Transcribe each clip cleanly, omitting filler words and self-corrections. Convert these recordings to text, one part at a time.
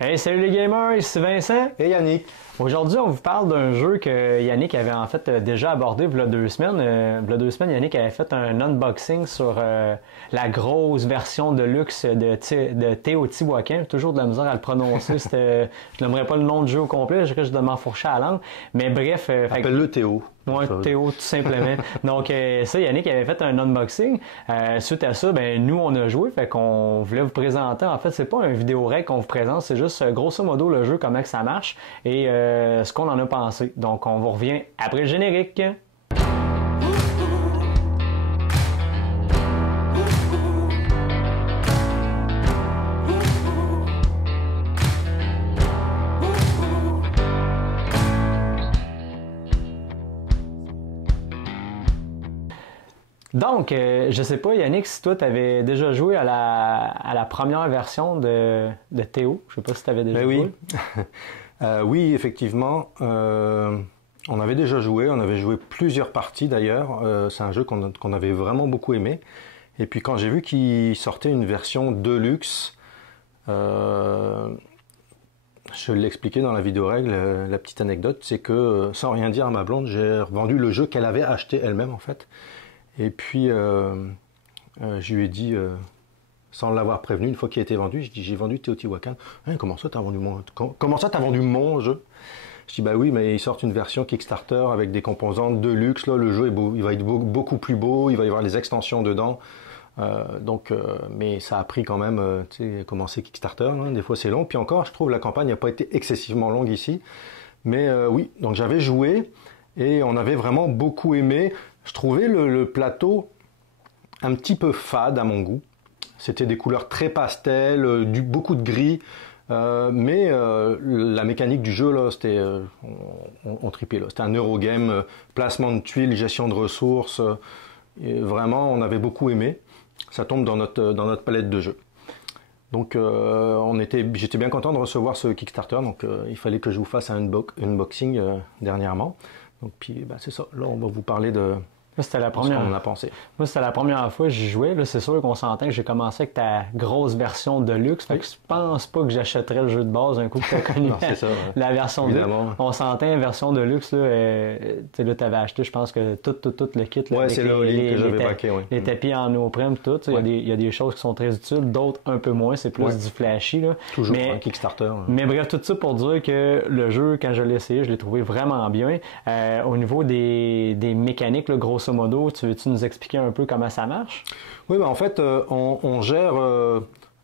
Hey, salut les gamers, ici Vincent. Et Yannick. Aujourd'hui, on vous parle d'un jeu que Yannick avait en fait déjà abordé il y a 2 semaines. Il y a 2 semaines, Yannick avait fait un unboxing sur la grosse version de luxe de Teotihuacan. J'ai toujours de la misère à le prononcer. Je n'aimerais pas le nom du jeu au complet, je risque de m'enfourcher à la langue. Mais bref. Appelle-le Théo. Ouais, Théo, tout simplement. Donc, ça, Yannick avait fait un unboxing. Suite à ça, ben nous, on a joué. Fait qu'on voulait vous présenter. En fait, c'est pas un vidéo rec qu'on vous présente, c'est juste grosso modo le jeu, comment que ça marche et ce qu'on en a pensé. Donc, on vous revient après le générique. Donc, je sais pas, Yannick, si toi, tu avais déjà joué à la première version de Théo. Je sais pas si tu avais déjà joué. Oui, effectivement. On avait déjà joué. On avait joué plusieurs parties d'ailleurs. C'est un jeu qu'on avait vraiment beaucoup aimé. Et puis quand j'ai vu qu'il sortait une version Deluxe, je l'ai expliqué dans la vidéo règle, la petite anecdote, c'est que sans rien dire à ma blonde, j'ai revendu le jeu qu'elle avait acheté elle-même en fait. Et puis, je lui ai dit, sans l'avoir prévenu, une fois qu'il a été vendu, je dis, j'ai vendu Teotihuacan. Hein, comment ça, t'as vendu mon jeu? Je dis, bah oui, mais ils sortent une version Kickstarter avec des composantes de luxe. Là, le jeu est beau, il va être beaucoup plus beau, il va y avoir les extensions dedans. Mais ça a pris quand même, tu sais, commencer Kickstarter. Hein, des fois, c'est long. Puis encore, je trouve la campagne n'a pas été excessivement longue ici. Mais oui, donc j'avais joué et on avait vraiment beaucoup aimé. Je trouvais le plateau un petit peu fade à mon goût. C'était des couleurs très pastel, beaucoup de gris, mais la mécanique du jeu là, c'était on tripait là. C'était un Eurogame, placement de tuiles, gestion de ressources. Et vraiment, on avait beaucoup aimé. Ça tombe dans notre palette de jeux. Donc j'étais bien content de recevoir ce Kickstarter. Donc il fallait que je vous fasse un unboxing dernièrement. Donc puis c'est ça. Là, on va vous parler de C'était la première. Ce qu'on en a pensé. Moi, c'était la première fois que j'y jouais. Là, c'est sûr qu'on s'entend que j'ai commencé avec ta grosse version de luxe. Fait que je pense pas que j'achèterais le jeu de base un coup que tu as connu la version 2. On s'entend, version de luxe, là, tu avais acheté, je pense que tout le kit. Là, ouais, c'est là que j'avais baqué, oui. Les tapis en néoprène, tout. Il y a des choses qui sont très utiles, d'autres un peu moins. C'est plus du flashy. Là. Toujours un Kickstarter. Mais bref, tout ça pour dire que le jeu, quand je l'ai essayé, je l'ai trouvé vraiment bien. Au niveau des mécaniques, là, grosso modo, veux-tu nous expliquer un peu comment ça marche? Oui, en fait, on gère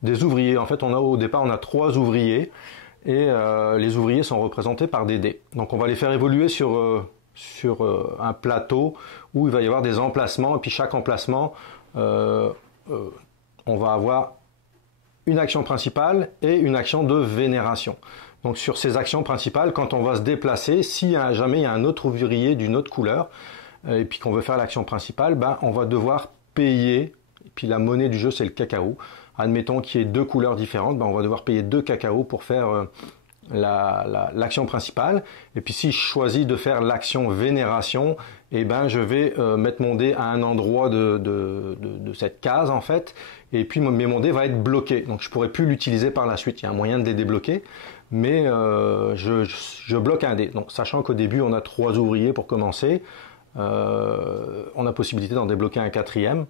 des ouvriers. En fait, au départ, on a 3 ouvriers et les ouvriers sont représentés par des dés. Donc, on va les faire évoluer sur un plateau où il va y avoir des emplacements. Et puis, chaque emplacement, on va avoir une action principale et une action de vénération. Donc, sur ces actions principales, quand on va se déplacer, si jamais il y a un autre ouvrier d'une autre couleur, et puis qu'on veut faire l'action principale, on va devoir payer, et puis la monnaie du jeu c'est le cacao. Admettons qu'il y ait 2 couleurs différentes, on va devoir payer 2 cacao pour faire l'action principale. Et puis si je choisis de faire l'action vénération, je vais mettre mon dé à un endroit de cette case en fait, et puis mon dé va être bloqué. Donc je pourrais plus l'utiliser par la suite, il y a un moyen de les débloquer. Mais je bloque un dé. Donc sachant qu'au début on a 3 ouvriers pour commencer, on a possibilité d'en débloquer un 4e.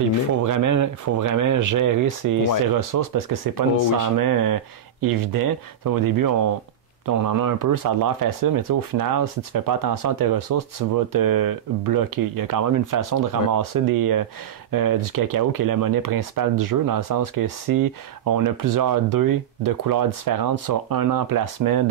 Il faut vraiment gérer ses ressources parce que c'est pas nécessairement évident. Au début, on en a un peu, ça a l'air facile, mais au final, si tu fais pas attention à tes ressources, tu vas te bloquer. Il y a quand même une façon de ramasser du cacao qui est la monnaie principale du jeu, dans le sens que si on a plusieurs dés de couleurs différentes sur un emplacement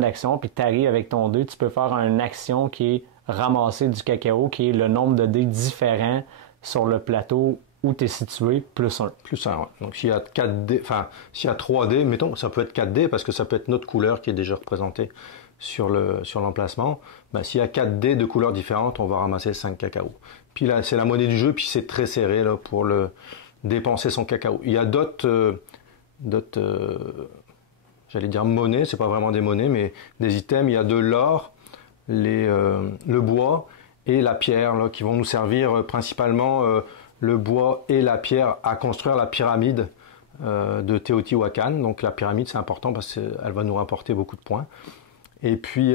d'action, puis que tu arrives avec ton dé, tu peux faire une action qui est ramasser du cacao, qui est le nombre de dés différents sur le plateau où tu es situé, plus 1. Plus 1, ouais. Donc s'il y a 4 dés, s'il y a 3 dés, mettons, ça peut être 4 dés, parce que ça peut être notre couleur qui est déjà représentée sur l'emplacement. S'il y a 4 dés de couleurs différentes, on va ramasser 5 cacao. Puis là, c'est la monnaie du jeu, puis c'est très serré là, pour dépenser son cacao. Il y a d'autres j'allais dire monnaie, c'est pas vraiment des monnaies, mais des items. Il y a de l'or, le bois et la pierre, là, qui vont nous servir principalement le bois et la pierre à construire la pyramide de Teotihuacan. Donc la pyramide, c'est important parce qu'elle va nous rapporter beaucoup de points. Et puis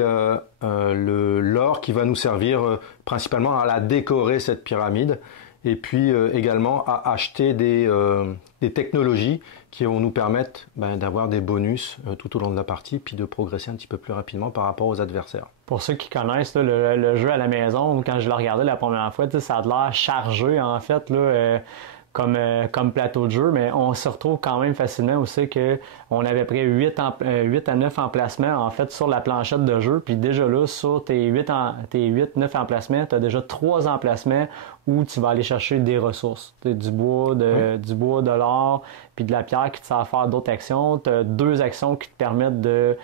l'or qui va nous servir principalement à la décorer, cette pyramide. Et puis également à acheter des technologies qui vont nous permettre d'avoir des bonus tout au long de la partie, puis de progresser un petit peu plus rapidement par rapport aux adversaires. Pour ceux qui connaissent là, le jeu à la maison, quand je l'ai regardé la première fois, ça a l'air chargé en fait là, comme plateau de jeu, mais on se retrouve quand même facilement aussi qu'on avait pris 8 à 9 emplacements en fait sur la planchette de jeu, puis déjà là, sur tes 8-9 emplacements, tu as déjà 3 emplacements où tu vas aller chercher des ressources. Du bois, de l'or, puis de la pierre qui te sert à faire d'autres actions. Tu as 2 actions qui te permettent de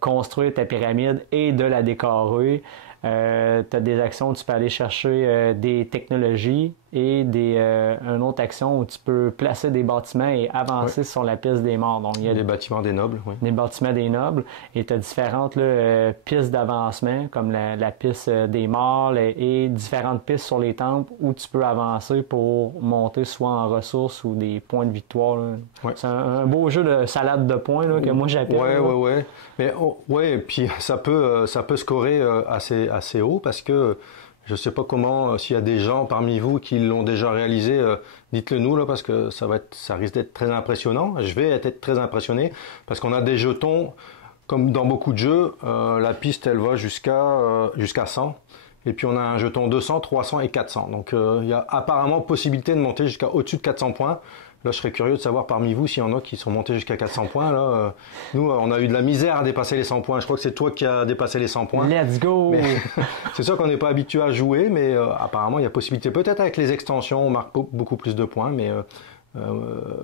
construire ta pyramide et de la décorer. Tu as des actions où tu peux aller chercher des technologies et une autre action où tu peux placer des bâtiments et avancer sur la piste des morts. Donc, il y a des bâtiments des nobles. Oui. Des bâtiments des nobles. Et tu as différentes pistes d'avancement, comme la piste des morts et différentes pistes sur les temples où tu peux avancer pour monter soit en ressources ou des points de victoire. Ouais. C'est un beau jeu de salade de points là, que moi j'appelle. Oui. Mais puis ça peut scorer assez haut parce que je ne sais pas comment, s'il y a des gens parmi vous qui l'ont déjà réalisé, dites-le nous là parce que ça risque d'être très impressionnant. Je vais être très impressionné parce qu'on a des jetons, comme dans beaucoup de jeux, la piste elle va jusqu'à 100. Et puis on a un jeton 200, 300 et 400. Donc il y a apparemment possibilité de monter jusqu'à au-dessus de 400 points. Là, je serais curieux de savoir parmi vous s'il y en a qui sont montés jusqu'à 400 points. Là, nous, on a eu de la misère à dépasser les 100 points. Je crois que c'est toi qui as dépassé les 100 points. Let's go! C'est sûr qu'on n'est pas habitué à jouer, mais apparemment, il y a possibilité. Peut-être avec les extensions, on marque beaucoup plus de points, mais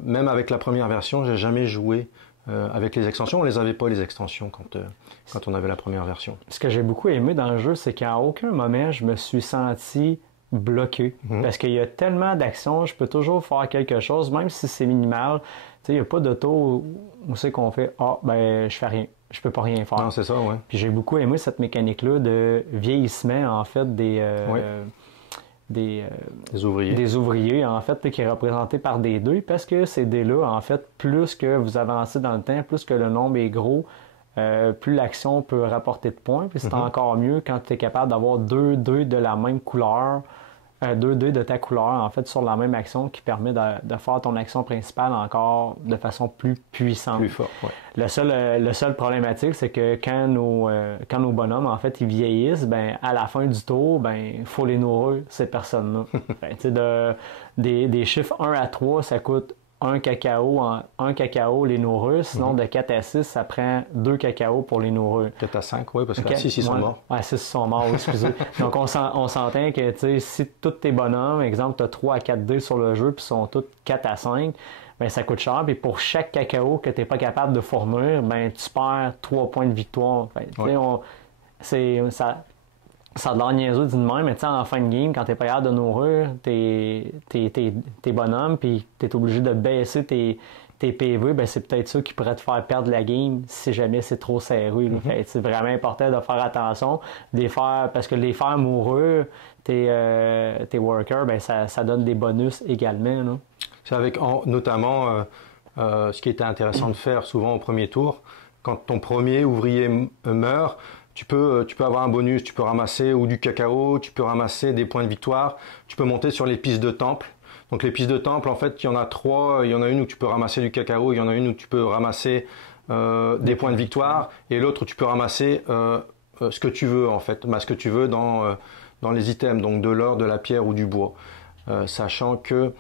même avec la première version, j'ai jamais joué avec les extensions. On les avait pas, les extensions, quand on avait la première version. Ce que j'ai beaucoup aimé dans le jeu, c'est qu'à aucun moment, je me suis senti bloqué. Parce qu'il y a tellement d'actions, je peux toujours faire quelque chose, même si c'est minimal. Tu sais, il n'y a pas d'auto où c'est qu'on fait « Ah, je fais rien. Je peux pas rien faire. » Non, c'est ça, ouais. Puis j'ai beaucoup aimé cette mécanique-là de vieillissement, en fait, des ouvriers. Des ouvriers, en fait, qui est représenté par des dés, parce que ces dés-là, en fait, plus que vous avancez dans le temps, plus que le nombre est gros, plus l'action peut rapporter de points. Puis c'est encore mieux quand tu es capable d'avoir 2 dés de la même couleur, 2 dés de ta couleur, en fait, sur la même action qui permet de faire ton action principale encore de façon plus puissante. Plus fort, ouais. Le seul problématique, c'est que quand nos bonhommes, en fait, ils vieillissent, à la fin du tour, il faut les nourrir, ces personnes-là. Des chiffres 1 à 3, ça coûte un cacao les nourrir. Sinon, de 4 à 6, ça prend 2 cacaos pour les nourrir. 4 à 5, oui, parce que 6, ils sont morts. Ouais, 6, ils sont morts, excusez. Donc, on s'entend que, si tous tes bonhommes, exemple, tu as 3 à 4 dés sur le jeu, puis ils sont tous 4 à 5, ça coûte cher. Puis pour chaque cacao que tu n'es pas capable de fournir, tu perds 3 points de victoire. Ça a de l'air niaiseux d'une même, mais en fin de game, quand tu n'es pas capable de nourrir tes bonhommes, puis tu es obligé de baisser tes PV, c'est peut-être ça qui pourrait te faire perdre la game si jamais c'est trop serré. C'est vraiment important de faire attention, parce que les faire mourir, tes workers, ça donne des bonus également. Là. C'est avec notamment ce qui était intéressant de faire souvent au premier tour, quand ton premier ouvrier meurt, tu peux avoir un bonus, tu peux ramasser ou du cacao, tu peux ramasser des points de victoire, tu peux monter sur les pistes de temple. Donc les pistes de temple, en fait, il y en a 3, il y en a une où tu peux ramasser du cacao, il y en a une où tu peux ramasser des points de victoire, et l'autre où tu peux ramasser ce que tu veux, en fait, ce que tu veux dans les items, donc de l'or, de la pierre ou du bois. Sachant que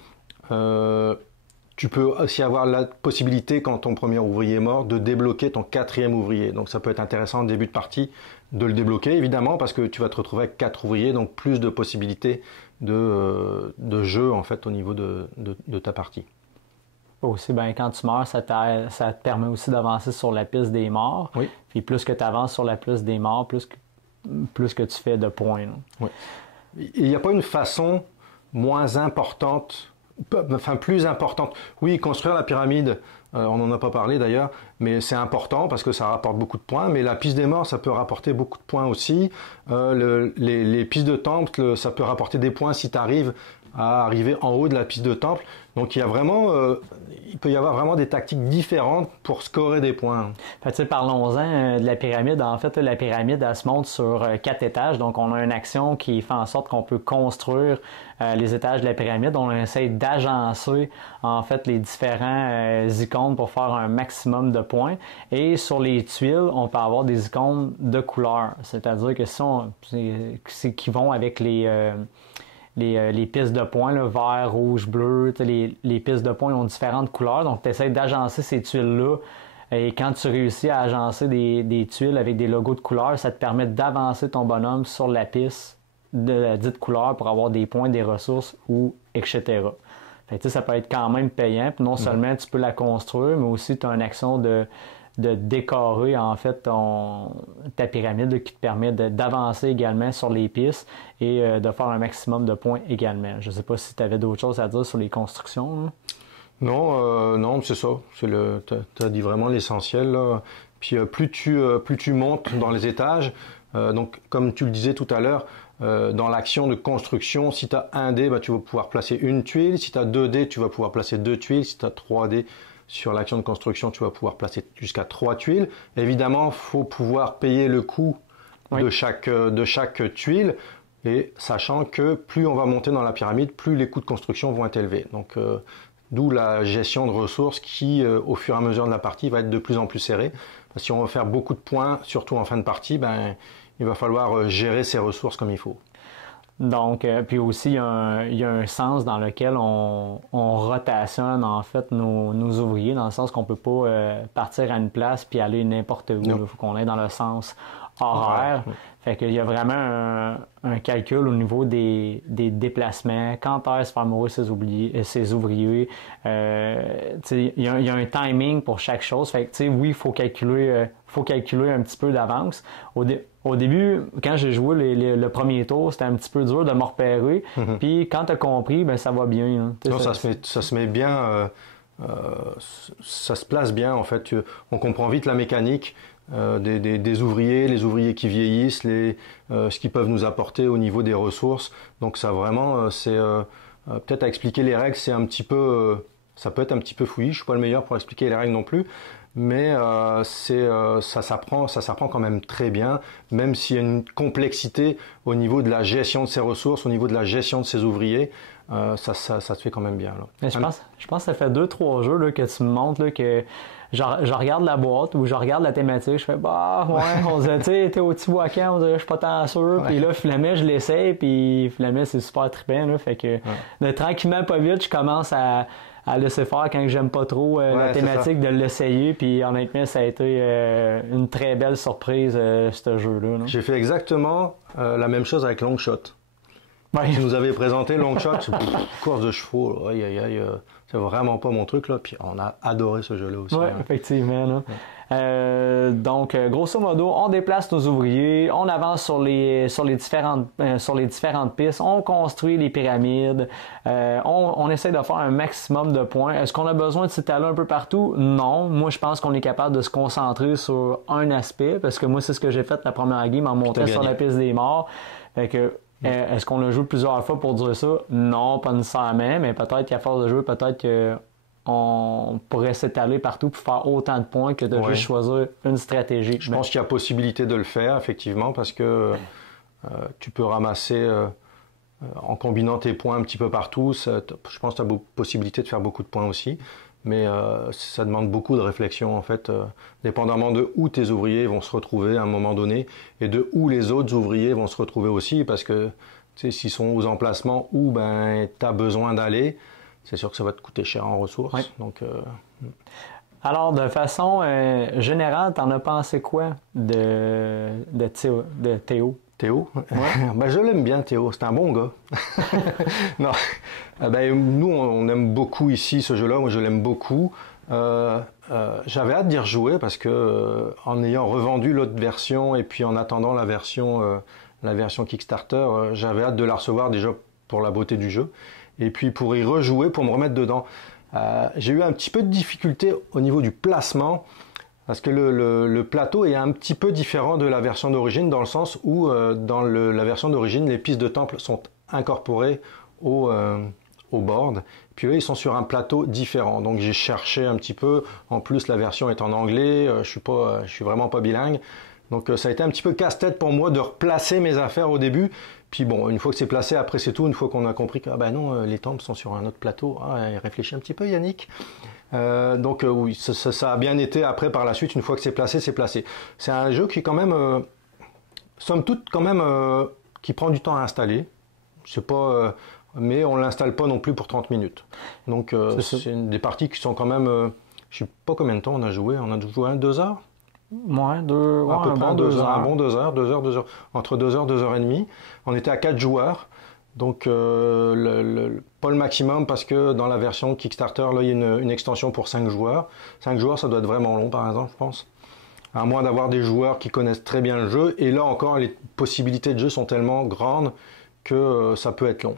tu peux aussi avoir la possibilité, quand ton premier ouvrier est mort, de débloquer ton 4e ouvrier. Donc ça peut être intéressant en début de partie de le débloquer, évidemment, parce que tu vas te retrouver avec 4 ouvriers, donc plus de possibilités de jeu, en fait, au niveau de ta partie. Aussi, quand tu meurs, ça te permet aussi d'avancer sur la piste des morts. Oui. Puis plus que tu avances sur la piste des morts, plus que tu fais de points. Là. Oui. Il n'y a pas une façon moins importante, plus importante. Oui, construire la pyramide, on n'en a pas parlé d'ailleurs, mais c'est important parce que ça rapporte beaucoup de points. Mais la piste des morts, ça peut rapporter beaucoup de points aussi. Les pistes de temple, ça peut rapporter des points si tu arrives à arriver en haut de la piste de temple. Donc il peut y avoir vraiment des tactiques différentes pour scorer des points. Parlons-en de la pyramide. En fait, la pyramide, elle se monte sur 4 étages. Donc on a une action qui fait en sorte qu'on peut construire les étages de la pyramide. On essaie d'agencer en fait les différents icônes pour faire un maximum de points. Et sur les tuiles, on peut avoir des icônes de couleur. C'est-à-dire que c'est qui vont avec les pistes de points, là, vert, rouge, bleu, les pistes de points ont différentes couleurs, donc tu essaies d'agencer ces tuiles-là et quand tu réussis à agencer des tuiles avec des logos de couleurs, ça te permet d'avancer ton bonhomme sur la piste de la dite couleur pour avoir des points, des ressources ou etc. Ça peut être quand même payant, puis non seulement tu peux la construire, mais aussi tu as une action de décorer en fait ta pyramide là, qui te permet d'avancer également sur les pistes et de faire un maximum de points également. Je ne sais pas si tu avais d'autres choses à dire sur les constructions. Là. Non, c'est ça. Tu as dit vraiment l'essentiel. Là. Puis plus tu montes dans les étages, donc comme tu le disais tout à l'heure, dans l'action de construction, si tu as 1 dé, tu vas pouvoir placer une tuile. Si tu as 2 dés, tu vas pouvoir placer 2 tuiles. Si tu as 3 dés, sur l'action de construction, tu vas pouvoir placer jusqu'à 3 tuiles. Évidemment, il faut pouvoir payer le coût de chaque tuile, et sachant que plus on va monter dans la pyramide, plus les coûts de construction vont être élevés. Donc, d'où la gestion de ressources qui, au fur et à mesure de la partie, va être de plus en plus serrée. Si on veut faire beaucoup de points, surtout en fin de partie, il va falloir gérer ses ressources comme il faut. Donc, puis aussi, il y a un sens dans lequel on rotationne en fait nos ouvriers, dans le sens qu'on peut pas partir à une place puis aller n'importe où. Il faut qu'on aille dans le sens horaire. Ouais. Fait qu'il y a vraiment un calcul au niveau des déplacements, quand est-ce faire mourir ses ouvriers. Il y a un timing pour chaque chose. Fait que oui, il faut calculer un petit peu d'avance. Au début, quand j'ai joué le premier tour, c'était un petit peu dur de me repérer. Puis quand tu as compris, ça va bien. Hein. Non, ça se met bien, ça se place bien en fait. On comprend vite la mécanique. Des ouvriers, les ouvriers qui vieillissent, ce qu'ils peuvent nous apporter au niveau des ressources. Donc ça vraiment, c'est peut-être à expliquer les règles, c'est un petit peu, ça peut être un petit peu fouillis. Je suis pas le meilleur pour expliquer les règles non plus, mais ça s'apprend quand même très bien, même s'il y a une complexité au niveau de la gestion de ses ressources, au niveau de la gestion de ses ouvriers. Ça se fait quand même bien. Là. Mais je pense que ça fait 2-3 jeux là, que tu me montres là, que je regarde la boîte ou je regarde la thématique, je fais on dirait, tu sais, t'es au Tiwakan, on dirait, je suis pas tant sûr. Ouais. Puis là, finalement, je l'essaye, puis finalement, c'est super trippant. Là, fait que tranquillement, pas vite, je commence à laisser faire quand j'aime pas trop la thématique, de l'essayer. Puis honnêtement, ça a été une très belle surprise, ce jeu-là. J'ai fait exactement la même chose avec Longshot. Tu nous avais présenté Longshot, course de chevaux, c'est vraiment pas mon truc là. Puis on a adoré ce jeu-là aussi. Oui, effectivement. Là. Ouais. Donc, grosso modo, on déplace nos ouvriers, on avance sur les différentes pistes, on construit les pyramides, on essaie de faire un maximum de points. Est-ce qu'on a besoin de s'étaler un peu partout? Non. Moi, je pense qu'on est capable de se concentrer sur un aspect, parce que moi, c'est ce que j'ai fait la première game en montant sur la piste des morts. Fait que, est-ce qu'on a joué plusieurs fois pour dire ça? Non, pas nécessairement, mais peut-être qu'à force de jouer, peut-être qu'on pourrait s'étaler partout pour faire autant de points que de juste choisir une stratégie. Je pense qu'il y a possibilité de le faire, effectivement, parce que tu peux ramasser, en combinant tes points un petit peu partout, je pense que tu as possibilité de faire beaucoup de points aussi. Mais ça demande beaucoup de réflexion, en fait, dépendamment de où tes ouvriers vont se retrouver à un moment donné et de où les autres ouvriers vont se retrouver aussi, parce que s'ils sont aux emplacements où tu as besoin d'aller, c'est sûr que ça va te coûter cher en ressources. Oui. Donc, alors, de façon générale, t'en as pensé quoi de Théo? Théo? Ouais. Je l'aime bien, Théo. C'est un bon gars. Non. Nous, on aime beaucoup ici ce jeu-là. Moi, je l'aime beaucoup. J'avais hâte d'y rejouer parce que en ayant revendu l'autre version et puis en attendant la version Kickstarter, j'avais hâte de la recevoir déjà pour la beauté du jeu et puis pour y rejouer, pour me remettre dedans. J'ai eu un petit peu de difficulté au niveau du placement. Parce que le plateau est un petit peu différent de la version d'origine, dans le sens où dans la version d'origine, les pistes de temple sont incorporées au board. Puis là, ils sont sur un plateau différent. Donc j'ai cherché un petit peu. En plus, la version est en anglais. Je suis vraiment pas bilingue. Donc ça a été un petit peu casse-tête pour moi de replacer mes affaires au début. Puis bon, une fois que c'est placé, après c'est tout. Une fois qu'on a compris que non, les temples sont sur un autre plateau. Réfléchis un petit peu, Yannick. Oui, ça a bien été après par la suite. Une fois que c'est placé, c'est placé. C'est un jeu qui est quand même, somme toute, quand même, qui prend du temps à installer. C'est pas, mais on l'installe pas non plus pour 30 minutes. Donc c'est des parties qui sont quand même, je sais pas combien de temps on a joué. On a joué 2 heures. Ouais, à peu près 2 heures. Un bon 2 heures, 2 heures, entre 2 heures, 2 heures et demie. On était à 4 joueurs. Donc pas le maximum parce que dans la version Kickstarter, là, il y a une extension pour 5 joueurs. 5 joueurs, ça doit être vraiment long par exemple, je pense. À moins d'avoir des joueurs qui connaissent très bien le jeu. Et là encore, les possibilités de jeu sont tellement grandes que ça peut être long.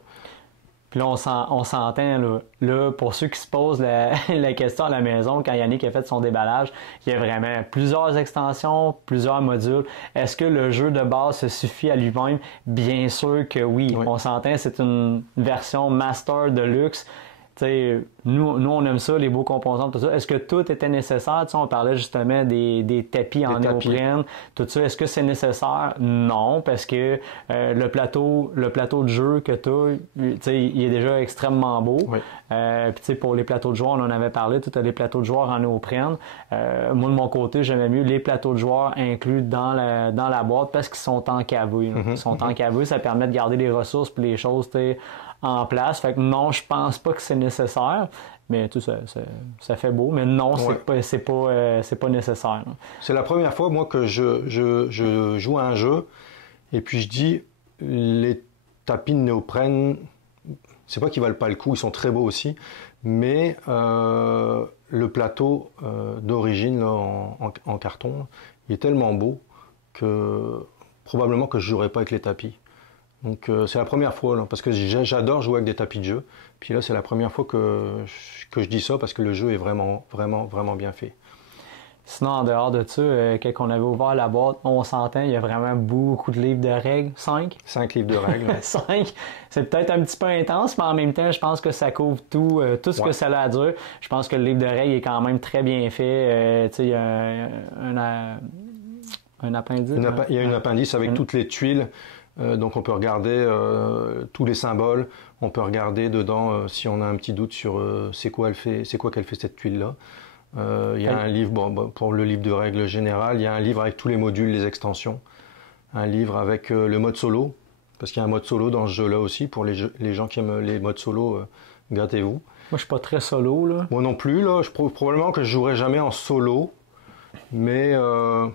Puis là, on s'entend, là, pour ceux qui se posent la question à la maison, quand Yannick a fait son déballage, il y a vraiment plusieurs extensions, plusieurs modules. Est-ce que le jeu de base se suffit à lui-même? Bien sûr que oui. On s'entend, c'est une version Master Deluxe. Nous, on aime ça, les beaux composants, tout ça. Est-ce que tout était nécessaire? On parlait justement des tapis en néoprène, tout ça. Est-ce que c'est nécessaire? Non, parce que le plateau de jeu que tu as, il est déjà extrêmement beau. Oui. Puis pour les plateaux de joueurs, on en avait parlé, tu as les plateaux de joueurs en néoprène. Moi, de mon côté, j'aimais mieux les plateaux de joueurs inclus dans la boîte parce qu'ils sont encavés. Ils sont encavés, ça permet de garder les ressources et les choses, en place. Fait que non, je pense pas que c'est nécessaire, mais tout ça fait beau, mais non, c'est pas nécessaire. C'est la première fois, moi, que je joue à un jeu et puis je dis les tapis de néoprène, c'est pas qu'ils valent pas le coup, ils sont très beaux aussi, mais le plateau d'origine là, en carton, il est tellement beau que probablement que je jouerai pas avec les tapis. Donc c'est la première fois, là, parce que j'adore jouer avec des tapis de jeu. Puis là, c'est la première fois que je dis ça, parce que le jeu est vraiment, vraiment, vraiment bien fait. Sinon, en dehors de ça, quand on avait ouvert la boîte, on s'entend, il y a vraiment beaucoup de livres de règles. 5? 5 livres de règles. 5. C'est peut-être un petit peu intense, mais en même temps, je pense que ça couvre tout ce que ça a à dire. Je pense que le livre de règles est quand même très bien fait. Il y a un appendice. Il y a un appendice avec toutes les tuiles. Donc on peut regarder tous les symboles, on peut regarder dedans si on a un petit doute sur c'est quoi qu'elle fait cette tuile-là. Il y a un livre, pour le livre de règles générales, il y a un livre avec tous les modules, les extensions, un livre avec le mode solo, parce qu'il y a un mode solo dans ce jeu-là aussi, pour les gens qui aiment les modes solo, gâtez-vous. Moi je suis pas très solo là. Moi non plus, là, probablement que je jouerai jamais en solo. Mais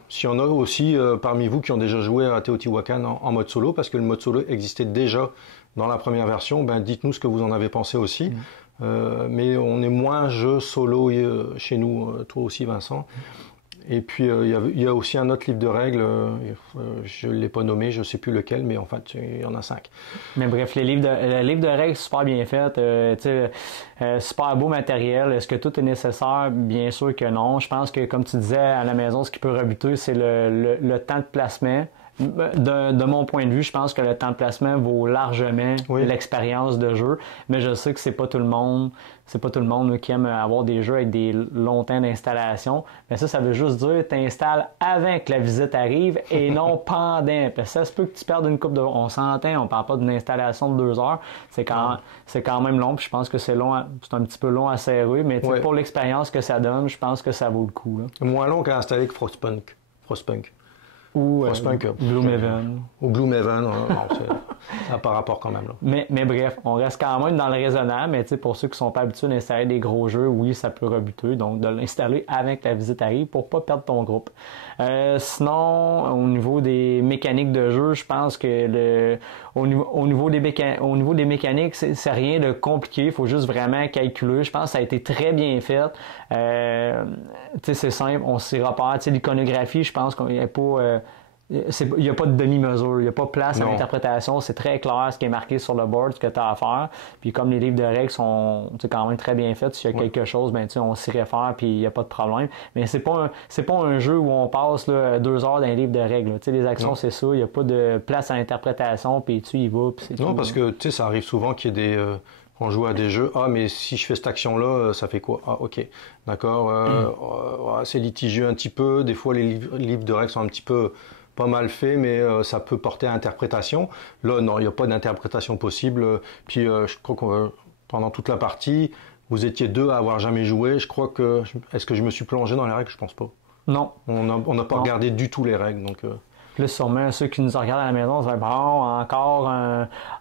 s'il y en a aussi parmi vous qui ont déjà joué à Teotihuacan en mode solo, parce que le mode solo existait déjà dans la première version, dites-nous ce que vous en avez pensé aussi. Mais on est moins jeu solo chez nous, toi aussi Vincent. Et puis il y a aussi un autre livre de règles, je ne l'ai pas nommé, je ne sais plus lequel, mais en fait il y en a 5. Mais bref, le livre de règles super bien fait, super beau matériel. Est-ce que tout est nécessaire? Bien sûr que non. Je pense que comme tu disais à la maison, ce qui peut rebuter, c'est le temps de placement. De mon point de vue, je pense que le temps de placement vaut largement l'expérience de jeu, mais je sais que c'est pas tout le monde qui aime avoir des jeux avec des longs temps d'installation. Mais ça veut juste dire que tu installes avant que la visite arrive et non pendant. Parce que ça se peut que tu perdes une coupe de... On s'entend, on parle pas d'une installation de 2 heures. C'est quand même long, puis je pense que c'est un petit peu long à serrer, mais pour l'expérience que ça donne, je pense que ça vaut le coup. Là. Moins long qu'à installer que Frostpunk. Ou Gloomhaven. Ou Gloomhaven, ça n'a pas rapport quand même. Là. Mais bref, on reste quand même dans le raisonnable, mais pour ceux qui ne sont pas habitués d'installer des gros jeux, oui, ça peut rebuter, donc de l'installer avant que la visite arrive pour ne pas perdre ton groupe. Sinon, au niveau des mécaniques de jeu, je pense que au niveau des mécaniques, c'est rien de compliqué, il faut juste vraiment calculer. Je pense que ça a été très bien fait. C'est simple, on s'y repère. L'iconographie, je pense qu'il n'y a pas... il n'y a pas de demi-mesure, il n'y a pas de place à l'interprétation, c'est très clair ce qui est marqué sur le board, ce que tu as à faire. Puis comme les livres de règles sont quand même très bien faits, s'il y a quelque chose, ben, on s'y réfère puis il n'y a pas de problème. Mais c'est pas un jeu où on passe là, 2 heures dans les livres de règles. Les actions, c'est ça, il n'y a pas de place à l'interprétation, puis tu y vas. Puis c'est non, tout, parce que ça arrive souvent qu'il y ait des... on joue à des jeux, mais si je fais cette action-là, ça fait quoi? Ah, ok, d'accord, c'est litigieux un petit peu, des fois les livres de règles sont un petit peu pas mal faits, mais ça peut porter à interprétation. Là, non, il n'y a pas d'interprétation possible. Puis je crois que pendant toute la partie, vous étiez 2 à avoir jamais joué. Je crois que... Est-ce que je me suis plongé dans les règles? Je pense pas. Non. On n'a pas regardé du tout les règles, donc... Là, sûrement, ceux qui nous regardent à la maison, se disent bon,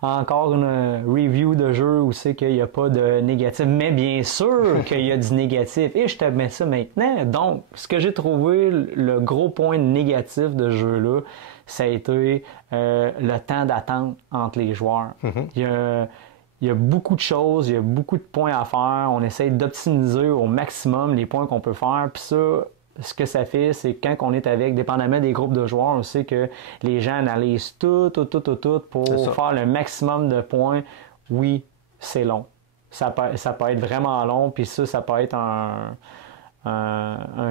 encore une review de jeu où c'est qu'il n'y a pas de négatif. Mais bien sûr qu'il y a du négatif. Et je te mets ça maintenant. Donc, ce que j'ai trouvé, le gros point négatif de ce jeu-là, ça a été le temps d'attente entre les joueurs. Mm-hmm. Il y a beaucoup de choses, il y a beaucoup de points à faire. On essaye d'optimiser au maximum les points qu'on peut faire. Puis ça, ce que ça fait, c'est que quand on est avec, dépendamment des groupes de joueurs, on sait que les gens analysent tout pour faire le maximum de points. Oui, c'est long. Ça peut être vraiment long, puis ça peut être un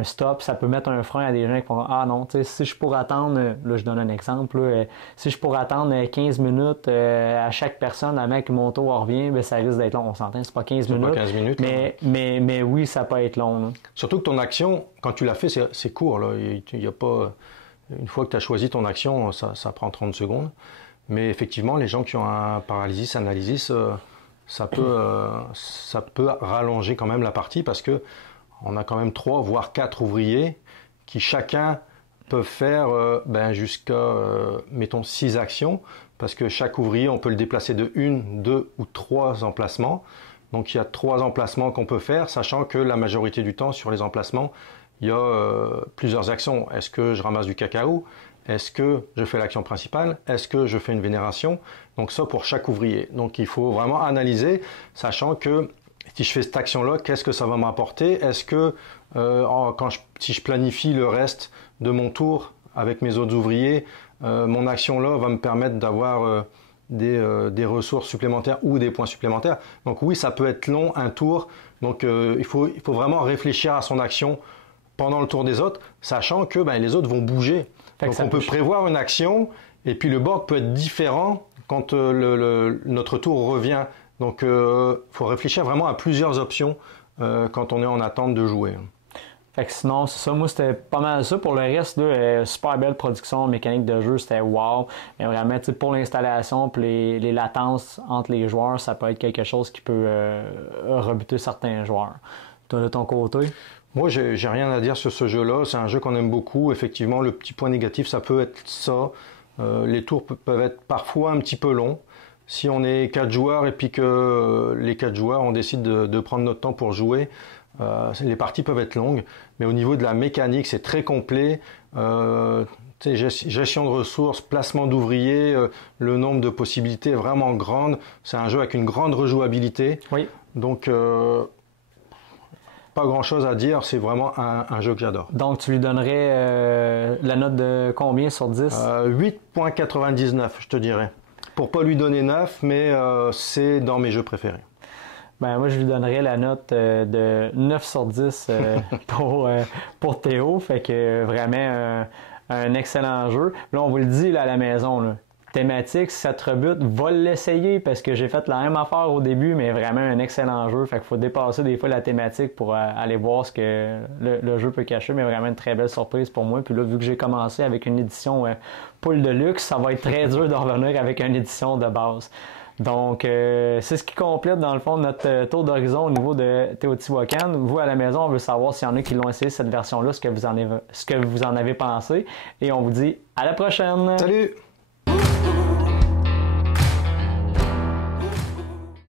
stop. Ça peut mettre un frein à des gens qui font « Ah non, tu sais, si je pourrais attendre, là je donne un exemple, là, si je pourrais attendre 15 minutes à chaque personne avant que mon tour revient, ben, ça risque d'être long. On s'entend, c'est pas 15 minutes. Pas 15 minutes mais oui, ça peut être long. Là. Surtout que ton action, quand tu l'as fait, c'est court. Là. Il y a pas... Une fois que tu as choisi ton action, ça prend 30 secondes. Mais effectivement, les gens qui ont un paralysis, analysis, ça peut rallonger quand même la partie parce que on a quand même 3 voire 4 ouvriers qui chacun peuvent faire jusqu'à, mettons, 6 actions, parce que chaque ouvrier, on peut le déplacer de 1, 2 ou 3 emplacements. Donc il y a 3 emplacements qu'on peut faire, sachant que la majorité du temps, sur les emplacements, il y a plusieurs actions. Est-ce que je ramasse du cacao? Est-ce que je fais l'action principale? Est-ce que je fais une vénération? Donc ça pour chaque ouvrier. Donc il faut vraiment analyser, sachant que si je fais cette action-là, qu'est-ce que ça va m'apporter? Est-ce que si je planifie le reste de mon tour avec mes autres ouvriers, mon action-là va me permettre d'avoir des ressources supplémentaires ou des points supplémentaires? Donc oui, ça peut être long, un tour. Donc il faut vraiment réfléchir à son action pendant le tour des autres, sachant que les autres vont bouger. Donc on peut prévoir une action et puis le board peut être différent quand notre tour revient. Donc, il faut réfléchir vraiment à plusieurs options quand on est en attente de jouer. Fait que sinon, c'est ça. Moi, c'était pas mal ça. Pour le reste, super belle production, mécanique de jeu, c'était wow. Mais vraiment, pour l'installation et les latences entre les joueurs, ça peut être quelque chose qui peut rebuter certains joueurs. Toi, de ton côté? Moi, j'ai rien à dire sur ce jeu-là. C'est un jeu qu'on aime beaucoup. Effectivement, le petit point négatif, ça peut être ça. Les tours peuvent être parfois un petit peu longs. Si on est 4 joueurs et puis que les 4 joueurs, on décide de prendre notre temps pour jouer, les parties peuvent être longues. Mais au niveau de la mécanique, c'est très complet. Gestion de ressources, placement d'ouvriers, le nombre de possibilités est vraiment grande. C'est un jeu avec une grande rejouabilité. Oui. Donc, pas grand-chose à dire. C'est vraiment un jeu que j'adore. Donc, tu lui donnerais la note de combien sur 10? 8,99, je te dirais. Pour pas lui donner 9, mais c'est dans mes jeux préférés. Moi, je lui donnerais la note de 9 sur 10 pour Théo. Fait que vraiment un excellent jeu. Là, on vous le dit là, à la maison. Là. Thématique, si ça te rebute, va l'essayer parce que j'ai fait la même affaire au début, mais vraiment un excellent jeu. Fait qu'il faut dépasser des fois la thématique pour aller voir ce que le jeu peut cacher, mais vraiment une très belle surprise pour moi. Puis là, vu que j'ai commencé avec une édition pool de luxe, ça va être très dur de revenir avec une édition de base. Donc, c'est ce qui complète dans le fond notre tour d'horizon au niveau de Teotihuacan. Vous, à la maison, on veut savoir s'il y en a qui l'ont essayé cette version-là, ce que vous en avez pensé. Et on vous dit à la prochaine! Salut!